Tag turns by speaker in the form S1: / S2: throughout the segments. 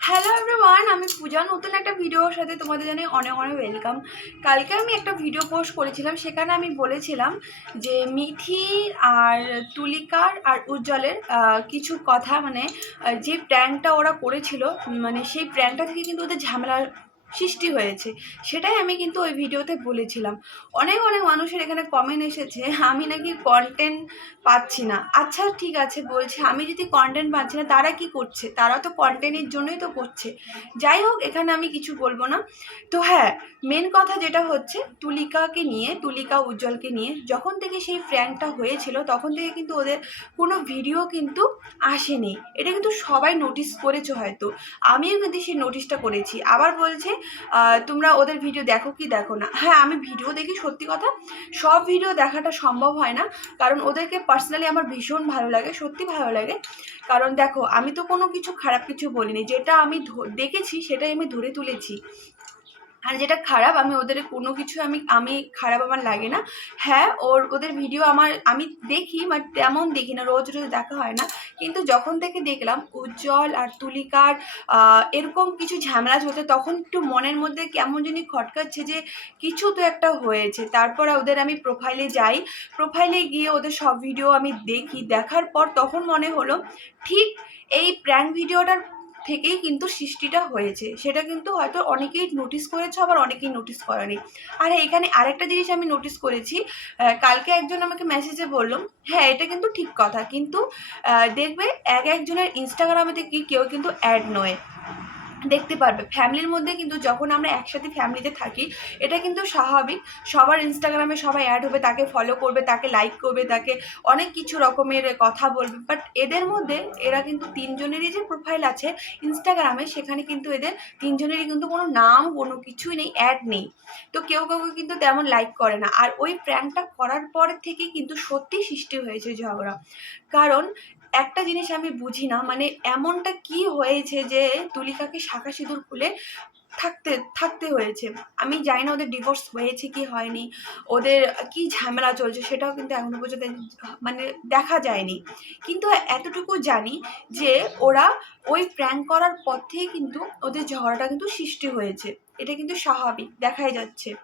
S1: Hello everyone আমি পূজা, নতুন একটা ভিডিওর সাথে তোমাদের জানাই অনেক অনেক ওয়েলকাম কালকে আমি একটা ভিডিও পোস্ট করেছিলাম, সেখানে আমি বলেছিলাম যে মিথি আর তুলিকার আর উজ্জ্বলের কিছু কথা মানে যে প্র্যাঙ্কটা ওরা করেছিল মানে সেই প্র্যাঙ্কটা থেকে কিন্তু ওদের ঝামেলার সৃষ্টি হয়েছে। সেটাই আমি কিন্তু ওই ভিডিওতে বলেছিলাম। অনেক অনেক মানুষের এখানে কমেন্ট এসেছে, আমি নাকি কন্টেন্ট পাচ্ছি না। আচ্ছা ঠিক আছে, বলছি, আমি যদি কন্টেন্ট পাচ্ছি না, তারা কি করছে? তারা তো কন্টেন্টের জন্যই তো করছে। যাই হোক, এখানে আমি কিছু বলব না। তো হ্যাঁ মেন কথা যেটা হচ্ছে, তুলিকাকে নিয়ে, তুলিকা উজ্জ্বলকে নিয়ে যখন থেকে সেই ফ্র্যাঙ্কটা হয়েছিল, তখন থেকে কিন্তু ওদের কোনো ভিডিও কিন্তু আসেনি। এটা কিন্তু সবাই নোটিস করেছ হয়তো। আমিও কিন্তু সেই নোটিশটা করেছি। আবার বলছে তোমরা ওদের ভিডিও দেখো কি দেখো না। হ্যাঁ আমি ভিডিও দেখি সত্যি কথা, সব ভিডিও দেখাটা সম্ভব হয় না, কারণ ওদেরকে পার্সোনালি আমার ভীষণ ভালো লাগে, সত্যি ভালো লাগে। কারণ দেখো, আমি তো কোনো কিছু খারাপ কিছু বলিনি, যেটা আমি দেখেছি সেটাই আমি ধরে তুলেছি। আর যেটা খারাপ, আমি ওদের কোনো কিছু আমি আমি খারাপ আমার লাগে না। হ্যাঁ ওর, ওদের ভিডিও আমার, আমি দেখি বাট তেমন দেখি না, রোজ রোজ দেখা হয় না। কিন্তু যখন থেকে দেখলাম উজ্জ্বল আর তুলিকার এরকম কিছু ঝামেলা চলছে, তখন একটু মনের মধ্যে কেমন জানি খটকাচ্ছে যে কিছু তো একটা হয়েছে। তারপর ওদের আমি প্রোফাইলে যাই প্রোফাইলে গিয়ে ওদের সব ভিডিও আমি দেখি। দেখার পর তখন মনে হলো, ঠিক এই প্র্যাঙ্ক ভিডিওটার থেকেই কিন্তু সৃষ্টিটা হয়েছে। সেটা কিন্তু হয়তো অনেকেই নোটিস করেছে, আবার অনেকেই নোটিস করেনি। আর এখানে আরেকটা জিনিস আমি নোটিস করেছি কালকে একজন আমাকে মেসেজে বলল হ্যাঁ এটা কিন্তু ঠিক কথা, কিন্তু দেখবে এক একজনের ইনস্টাগ্রামে থেকে কেউ কিন্তু অ্যাড নয়। দেখতে পারবে। ফ্যামিলির মধ্যে কিন্তু যখন আমরা একসাথে ফ্যামিলিতে থাকি, এটা কিন্তু স্বাভাবিক। সবার ইনস্টাগ্রামে সবাই অ্যাড হবে, তাকে ফলো করবে, তাকে লাইক করবে, তাকে অনেক কিছু রকমের কথা বলবে। বাট এদের মধ্যে এরা কিন্তু তিনজনেরই যে প্রোফাইল আছে ইনস্টাগ্রামে, সেখানে কিন্তু এদের তিনজনেরই কিন্তু কোনো নাম, কোনো কিছুই নেই অ্যাড নেই। তো কেউ কাউকে কিন্তু তেমন লাইক করে না। আর ওই প্র্যাঙ্কটা করার পর থেকে কিন্তু সত্যি সৃষ্টি হয়েছে ঝগড়া। কারণ একটা জিনিস আমি বুঝি না মানে এমনটা কি হয়েছে যে তুলিকাকে শাখা সিঁদুর খুলে থাকতে থাকতে হয়েছে? আমি জানি না ওদের ডিভোর্স হয়েছে কি হয়নি, ওদের কি ঝামেলা চলছে সেটাও কিন্তু এখনও পর্যন্ত মানে দেখা যায়নি। কিন্তু এতটুকু জানি যে ওরা ওই প্র্যাঙ্ক করার পর থেকে কিন্তু ওদের ঝগড়াটা কিন্তু সৃষ্টি হয়েছে। এটা কিন্তু স্বাভাবিক, দেখাই যাচ্ছে।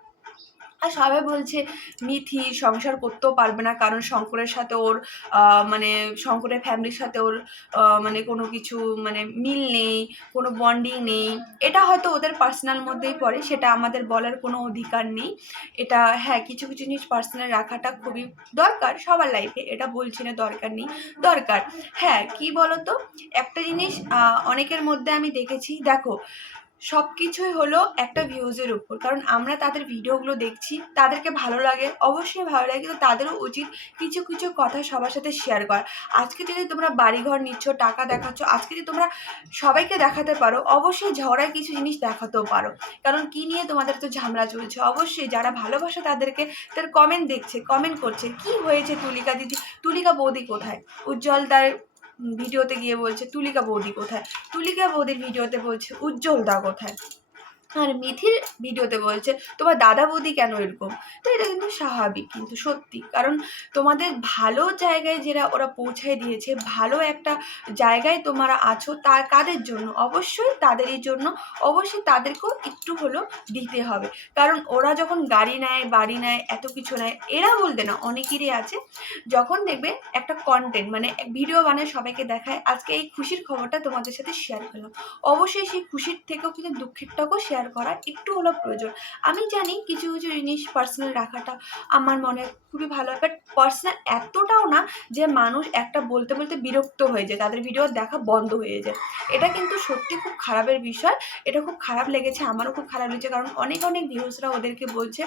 S1: আর সবাই বলছে, মিথি সংসার করতেও পারবে না কারণ শঙ্করের সাথে ওর মানে শঙ্করের ফ্যামিলির সাথে ওর মানে কোনো কিছু মানে মিল নেই, কোনো বন্ডিং নেই। এটা হয়তো ওদের পার্সোনাল মধ্যেই পড়ে, সেটা আমাদের বলার কোনো অধিকার নেই। এটা হ্যাঁ কিছু কিছু জিনিস পার্সোনাল রাখাটা খুবই দরকার সবার লাইফে এটা বলছি না দরকার নেই, দরকার। হ্যাঁ কি বলতো? একটা জিনিস অনেকের মধ্যে আমি দেখেছি, দেখো সব কিছুই হলো একটা ভিউজের উপর। কারণ আমরা তাদের ভিডিওগুলো দেখছি, তাদেরকে ভালো লাগে, অবশ্যই ভালো লাগে, কিন্তু তাদেরও উচিত কিছু কিছু কথা সবার সাথে শেয়ার করা। আজকে যদি তোমরা বাড়িঘর নিচ্ছ, টাকা দেখাচ্ছ, আজকে যদি তোমরা সবাইকে দেখাতে পারো, অবশ্যই ঝগড়ায় কিছু জিনিস দেখাতেও পারো। কারণ কি নিয়ে তোমাদের তো ঝামেলা চলছে? অবশ্যই যারা ভালোবাসে তাদেরকে, তার কমেন্ট দেখছে কমেন্ট করছে, কি হয়েছে তুলিকা দিদি? তুলিকা বৌদি কোথায়? উজ্জ্বল তার ভিডিওতে গিয়ে বলছে তুলিকা বৌদি কোথায়? তুলিকা বৌদির ভিডিওতে বলছে উজ্জ্বল দা কোথায়? আর মিথির ভিডিওতে বলছে, তোমার দাদা বৌদি কেন এরকম? তো এটা কিন্তু স্বাভাবিক, কিন্তু সত্যি। কারণ তোমাদের ভালো জায়গায় যেটা ওরা পৌঁছায় দিয়েছে, ভালো একটা জায়গায় তোমরা আছো তা কাদের জন্য? অবশ্যই তাদেরই জন্য, অবশ্যই তাদেরকেও একটু হলেও দিতে হবে। কারণ ওরা যখন গাড়ি নেয়, বাড়ি নেয়, এত কিছু নেয়, এরা বলতে না, অনেকেরই আছে, যখন দেখবে একটা কন্টেন্ট মানে ভিডিও বানায়, সবাইকে দেখায়, আজকে এই খুশির খবরটা তোমাদের সাথে শেয়ার করলাম। অবশ্যই সেই খুশির থেকেও কিন্তু দুঃখেরটাকেও শেয়ার করা একটু হলেও প্রয়োজন। আমি জানি কিছু কিছু জিনিস পার্সোনাল রাখাটা আমার মনে খুবই ভালো হয় বাট পার্সোনাল এতটাও না যে মানুষ একটা বলতে বলতে বিরক্ত হয়ে যায়, তাদের ভিডিও দেখা বন্ধ হয়ে যায়। এটা কিন্তু সত্যি খুব খারাপের বিষয়। এটা খুব খারাপ লেগেছে, আমারও খুব খারাপ লেগেছে, কারণ অনেক অনেক ভিউজরা ওদেরকে বলছে,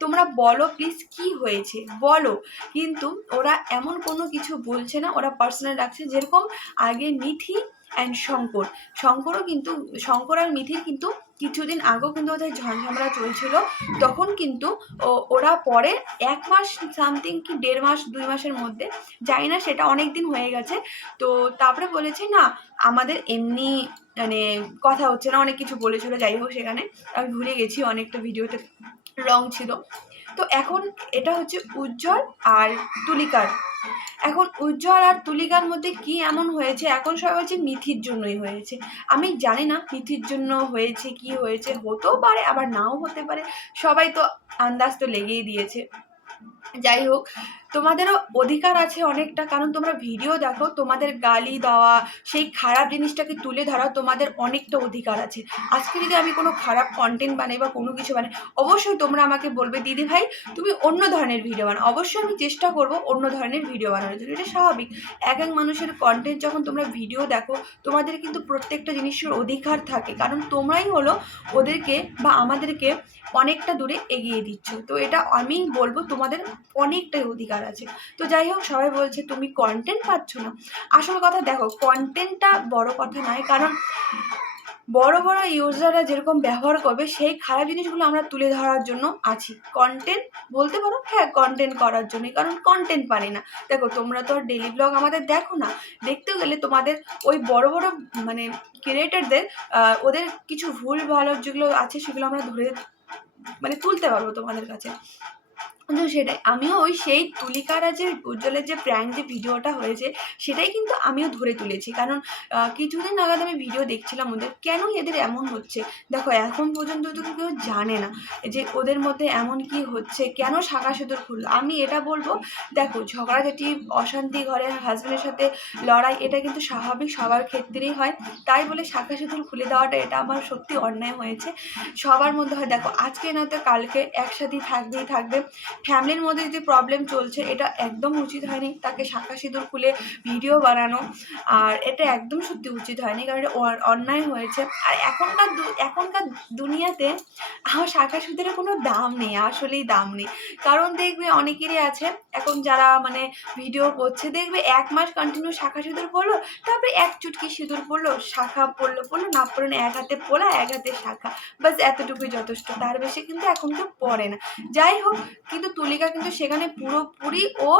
S1: তোমরা বলো প্লিজ কি হয়েছে? বলো। কিন্তু ওরা এমন কোনো কিছু বলছে না, ওরা পার্সোনাল রাখছে, যেরকম আগে মিথি অ্যান্ড শঙ্কর শঙ্করও কিন্তু শঙ্কর আর মিথির কিন্তু কিছুদিন আগেও কিন্তু ওদের ঝঞ্ঝামড়া চলছিল। তখন কিন্তু ওরা পরে এক মাস সামথিং কি দেড় মাস, দুই মাসের মধ্যে, জানি না, সেটা অনেক দিন হয়ে গেছে। তো তারপরে বলেছে, না, আমাদের এমনি মানে কথা হচ্ছে না, অনেক কিছু বলেছিল, যাই হোক সেখানে। আমি ভুলে গেছি, অনেকটা ভিডিওতে রং ছিল। তো এখন এটা হচ্ছে উজ্জ্বল আর তুলিকার এখন উজ্জ্বল আর তুলিকার মধ্যে কি এমন হয়েছে? এখন সবাই বলছে মিথির জন্যই হয়েছে। আমি জানি না মিথির জন্য হয়েছে, কি হয়েছে, হতেও পারে, আবার নাও হতে পারে। সবাই তো আন্দাজ তো লেগেই দিয়েছে। যাই হোক তোমাদেরও অধিকার আছে অনেকটা, কারণ তোমরা ভিডিও দেখো, তোমাদের গালি দেওয়া, সেই খারাপ জিনিসটাকে তুলে ধরা তোমাদের অনেকটা অধিকার আছে। আজকে যদি আমি কোনো খারাপ কন্টেন্ট বানাই বা কোনো কিছু বানাই, অবশ্যই তোমরা আমাকে বলবে, দিদি ভাই, তুমি অন্য ধরনের ভিডিও বানাও। অবশ্যই আমি চেষ্টা করব অন্য ধরনের ভিডিও বানানোর জন্য। এটা স্বাভাবিক। এক এক মানুষের কন্টেন্ট যখন তোমরা ভিডিও দেখো, তোমাদের কিন্তু প্রত্যেকটা জিনিসের অধিকার থাকে, কারণ তোমরাই হলো ওদেরকে বা আমাদেরকে অনেকটা দূরে এগিয়ে দিচ্ছ। তো এটা আমি বলব, তোমাদের অনেকটাই অধিকার আছে। তো যাই হোক, সবাই বলছে, তুমি কন্টেন্ট পাচ্ছ না। আসল কথা দেখো কন্টেন্টটা বড় কথা নয়, কারণ বড় বড় ইউজাররা যেরকম ব্যবহার করবে, সেই খারাপ জিনিসগুলো আমরা তুলে ধরার জন্য আছি। কন্টেন্ট বলতে পারো হ্যাঁ কন্টেন্ট করার জন্য কারণ কন্টেন্ট পারি না। দেখো, তোমরা তো আর ডেলি ব্লগ আমাদের দেখো না। দেখতে গেলে তোমাদের ওই বড় বড় মানে ক্রিয়েটারদের ওদের কিছু ভুল ভালো যেগুলো আছে, সেগুলো আমরা ধরে মানে তুলতে পারব তোমাদের কাছে। তো সেটাই, আমিও ওই সেই তুলিকারা যে উজ্জ্বলের যে প্র্যাঙ্ক যে ভিডিওটা হয়েছে, সেটাই কিন্তু আমিও ধরে তুলেছি। কারণ কিছুদিন নাগাদ আমি ভিডিও দেখছিলাম ওদের কেন এদের এমন হচ্ছে? দেখো, এখন পর্যন্ত তো কেউ জানে না যে ওদের মধ্যে এমন কি হচ্ছে, কেন শাখা সেতুর খুললো? আমি এটা বলব, দেখো, ঝগড়াঝাটি, অশান্তি, ঘরে হাজব্যান্ডের সাথে লড়াই, এটা কিন্তু স্বাভাবিক, সবার ক্ষেত্রেই হয়। তাই বলে শাখা সেতুর খুলে দেওয়াটা, এটা আমার সত্যি অন্যায় হয়েছে। সবার মধ্যে হয়, দেখো, আজকে নয়তো কালকে একসাথেই থাকবেই থাকবে। ফ্যামিলির মধ্যে যদি প্রবলেম চলছে, এটা একদম উচিত হয়নি। তাকে শাখা সিঁদুর খুলে ভিডিও বানানো, আর এটা একদম সত্যি উচিত হয়নি, কারণ এটা অন্যায় হয়েছে। আর এখনকার এখনকার দুনিয়াতে আমার শাখা সিঁদুরের কোনো দাম নেই, আসলেই দাম নেই। কারণ দেখবে অনেকেরই আছে, এখন যারা মানে ভিডিও করছে, দেখবে এক মাস কন্টিনিউ শাখা সিঁদুর পড়ল, তারপরে এক চুটকি সিঁদুর পড়ল, শাখা পড়ল পড়ল, না পড়ল এক হাতে পোলা এক হাতে শাখা। বাস এতটুকুই যথেষ্ট। তার বেশি কিন্তু এখন কেউ পড়ে না। যাই হোক কিন্তু তুলিকা কিন্তু সেখানে পুরোপুরি ও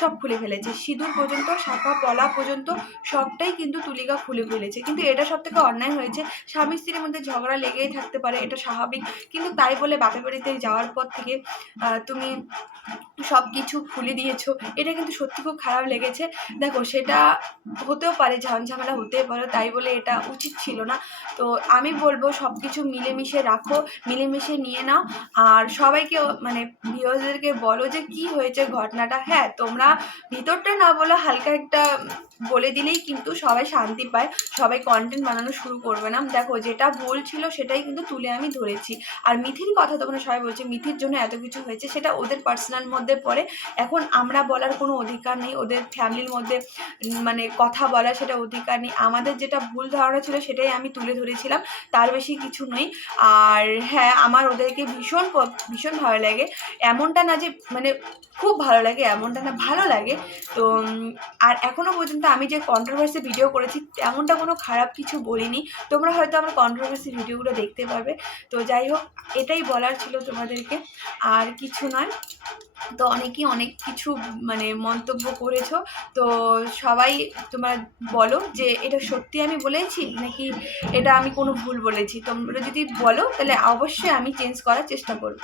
S1: সব খুলে ফেলেছে। সিঁদুর পর্যন্ত শাখা পলা পর্যন্ত সবটাই কিন্তু তুলিকা খুলে ফেলেছে। কিন্তু এটা সব থেকে অন্যায় হয়েছে। স্বামী স্ত্রীর মধ্যে ঝগড়া লেগেই থাকতে পারে, এটা স্বাভাবিক। কিন্তু তাই বলে বাপের বাড়িতে যাওয়ার পর থেকে তুমি সব কিছু খুলে দিয়েছ, এটা কিন্তু সত্যি খুব খারাপ লেগেছে। দেখো, সেটা হতেও পারে ঝামঝামেলা হতে পারে, তাই বলে এটা উচিত ছিল না। তো আমি বলব সব কিছু মিলেমিশে রাখো, মিলেমিশে নিয়ে নাও। আর সবাইকে মানে ভিউয়ারদেরকে বলো যে কি হয়েছে ঘটনাটা। হ্যাঁ তোমরা ভিতরটা না বলে হালকা একটা বলে দিলেই কিন্তু সবাই শান্তি পায়, সবাই কন্টেন্ট বানানো শুরু করবে না। দেখো, যেটা ভুল ছিল সেটাই কিন্তু তুলে আমি ধরেছি। আর মিথির কথা তোমরা সবাই বলছে, মিথির জন্য এত কিছু হয়েছে, সেটা ওদের পার্সোনাল মধ্যে পড়ে। এখন আমরা বলার কোনো অধিকার নেই, ওদের ফ্যামিলির মধ্যে মানে কথা বলার সেটা অধিকার নেই। আমাদের যেটা ভুল ধারণা ছিল সেটাই আমি তুলে ধরেছিলাম, তার বেশি কিছু নই। আর হ্যাঁ আমার ওদেরকে ভীষণ ভীষণ ভালো লাগে। এমনটা না যে মানে খুব ভালো লাগে, এমনটা না, ভালো লাগে। তো আর এখনও পর্যন্ত আমি যে কন্ট্রোভার্সি ভিডিও করেছি, তেমনটা কোনো খারাপ কিছু বলিনি। তোমরা হয়তো আমার কন্ট্রোভার্সি ভিডিওগুলো দেখতে পারবে। তো যাই হোক, এটাই বলার ছিল তোমাদেরকে। আর কিছু নয়, তো অনেকেই অনেক কিছু মানে মন্তব্য করেছ। তো সবাই তোমরা বলো যে, এটা সত্যি আমি বলেছি? নাকি এটা আমি কোনো ভুল বলেছি? তোমরা যদি বলো, তাহলে অবশ্যই আমি চেঞ্জ করার চেষ্টা করব।